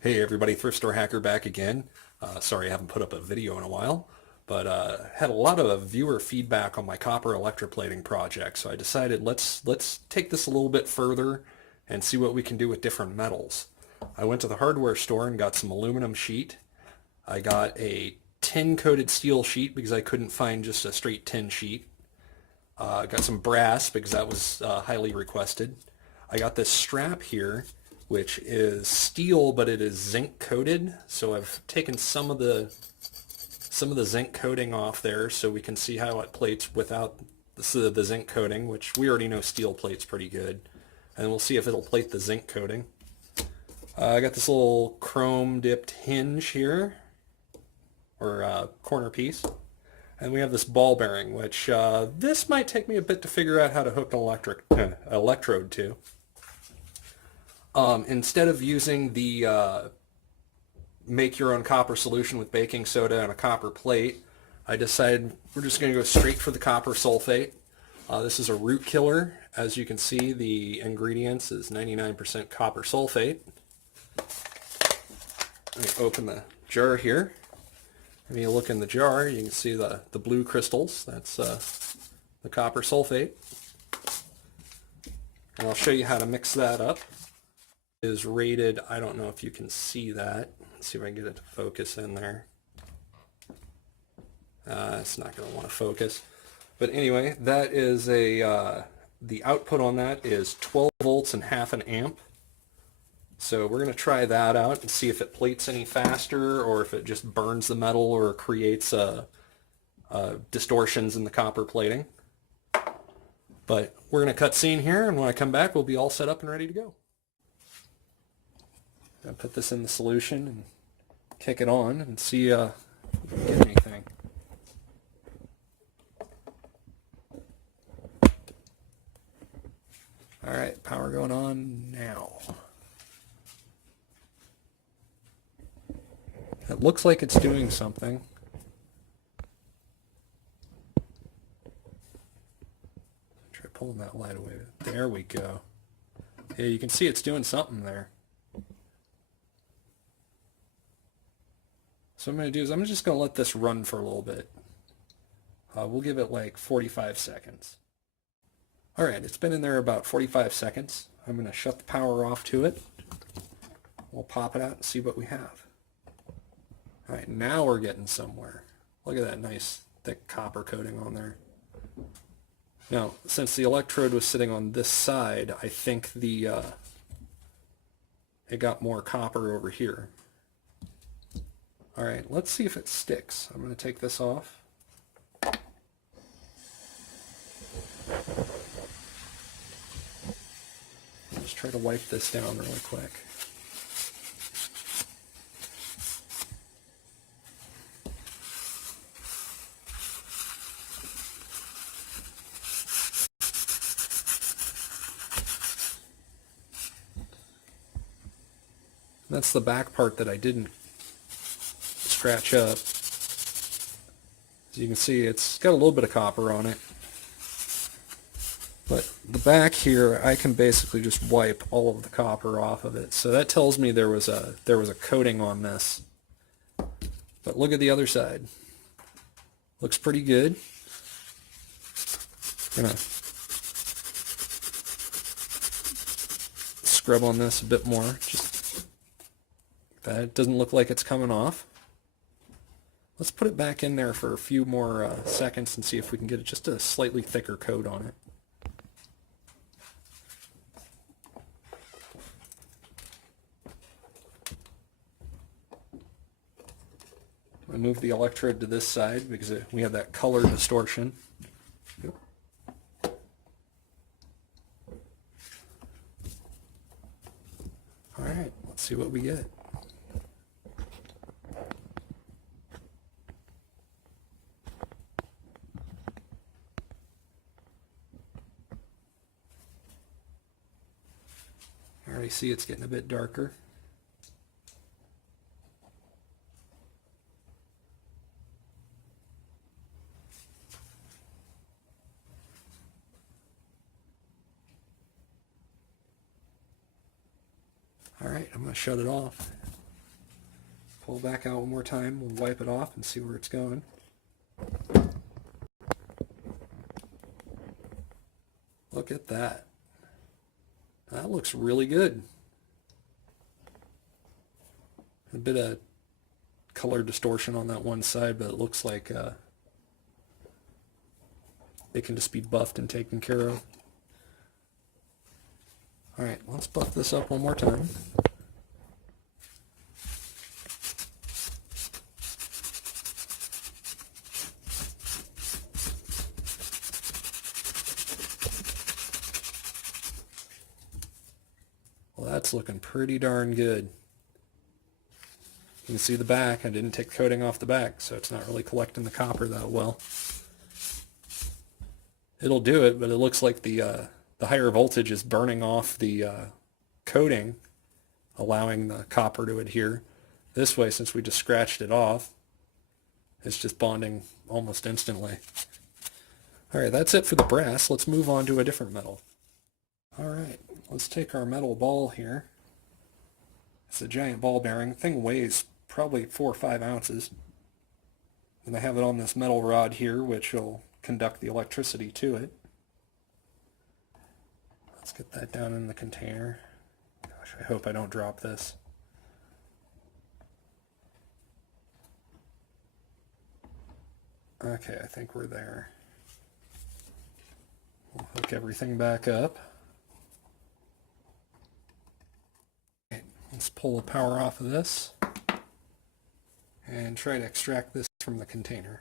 Hey everybody, Thrift Store Hacker back again. Sorry I haven't put up a video in a while, but had a lot of viewer feedback on my copper electroplating project, so I decided let's take this a little bit further and see what we can do with different metals. I went to the hardware store and got some aluminum sheet. I got a tin coated steel sheet because I couldn't find just a straight tin sheet. Got some brass because that was highly requested. I got this strap here, which is steel, but it is zinc coated. So I've taken some of the zinc coating off there so we can see how it plates without the zinc coating, which we already know steel plates pretty good. And we'll see if it'll plate the zinc coating. I got this little chrome dipped hinge here, or corner piece. And we have this ball bearing, which this might take me a bit to figure out how to hook an electrode to. Instead of using the make your own copper solution with baking soda and a copper plate, I decided we're just going to go straight for the copper sulfate. This is a root killer. As you can see, the ingredients is 99% copper sulfate. Let me open the jar here. When you look in the jar, you can see the blue crystals. That's the copper sulfate. And I'll show you how to mix that up. It is rated, I don't know if you can see that. Let's see if I can get it to focus in there. It's not going to want to focus. But anyway, that is the output on that is 12 volts and half an amp. So we're going to try that out and see if it plates any faster or if it just burns the metal or creates distortions in the copper plating. But we're going to cut scene here, and when I come back, we'll be all set up and ready to go. I'm going to put this in the solution and kick it on and see if we can get anything. All right, power going on now. It looks like it's doing something. Try pulling that light away. There we go. Yeah, you can see it's doing something there. So what I'm going to do is I'm just going to let this run for a little bit. We'll give it like 45 seconds. All right, it's been in there about 45 seconds. I'm going to shut the power off to it. We'll pop it out and see what we have. All right, now we're getting somewhere. Look at that nice thick copper coating on there. Now, since the electrode was sitting on this side, I think it got more copper over here. All right, let's see if it sticks. I'm going to take this off. Just try to wipe this down really quick. That's the back part that I didn't scratch up. As you can see, it's got a little bit of copper on it. But the back here, I can basically just wipe all of the copper off of it. So that tells me there was a coating on this. But look at the other side. Looks pretty good. I'm gonna scrub on this a bit more. Just that doesn't look like it's coming off. Let's put it back in there for a few more seconds and see if we can get just a slightly thicker coat on it. I move the electrode to this side because we have that color distortion. Yep. All right, let's see what we get. I already see it's getting a bit darker. All right, I'm going to shut it off. pull back out one more time. We'll wipe it off and see where it's going. Look at that. That looks really good. A bit of color distortion on that one side, but it looks like it can just be buffed and taken care of. Alright, let's buff this up one more time. Well, that's looking pretty darn good. You can see the back. I didn't take the coating off the back, so it's not really collecting the copper that well. It'll do it, but it looks like the higher voltage is burning off the coating, allowing the copper to adhere. This way, since we just scratched it off, it's just bonding almost instantly. Alright, that's it for the brass. Let's move on to a different metal. Alright, let's take our metal ball here. It's a giant ball bearing. The thing weighs probably 4 or 5 ounces. And I have it on this metal rod here, which will conduct the electricity to it. Let's get that down in the container. Gosh, I hope I don't drop this. Okay, I think we're there. We'll hook everything back up. Okay, let's pull the power off of this and try to extract this from the container.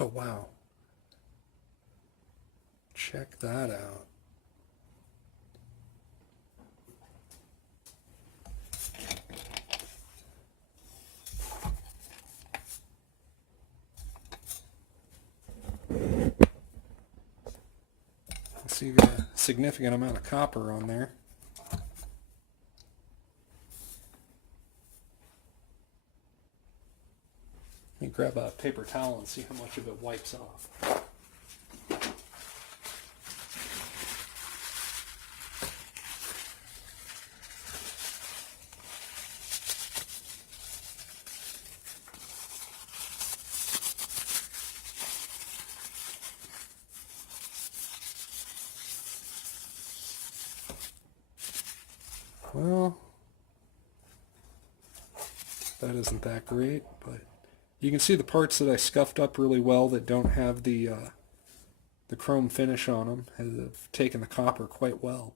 Oh, wow. Check that out. So you've got a significant amount of copper on there. Let me grab a paper towel and see how much of it wipes off. Well, that isn't that great, but you can see the parts that I scuffed up really well that don't have the chrome finish on them have taken the copper quite well.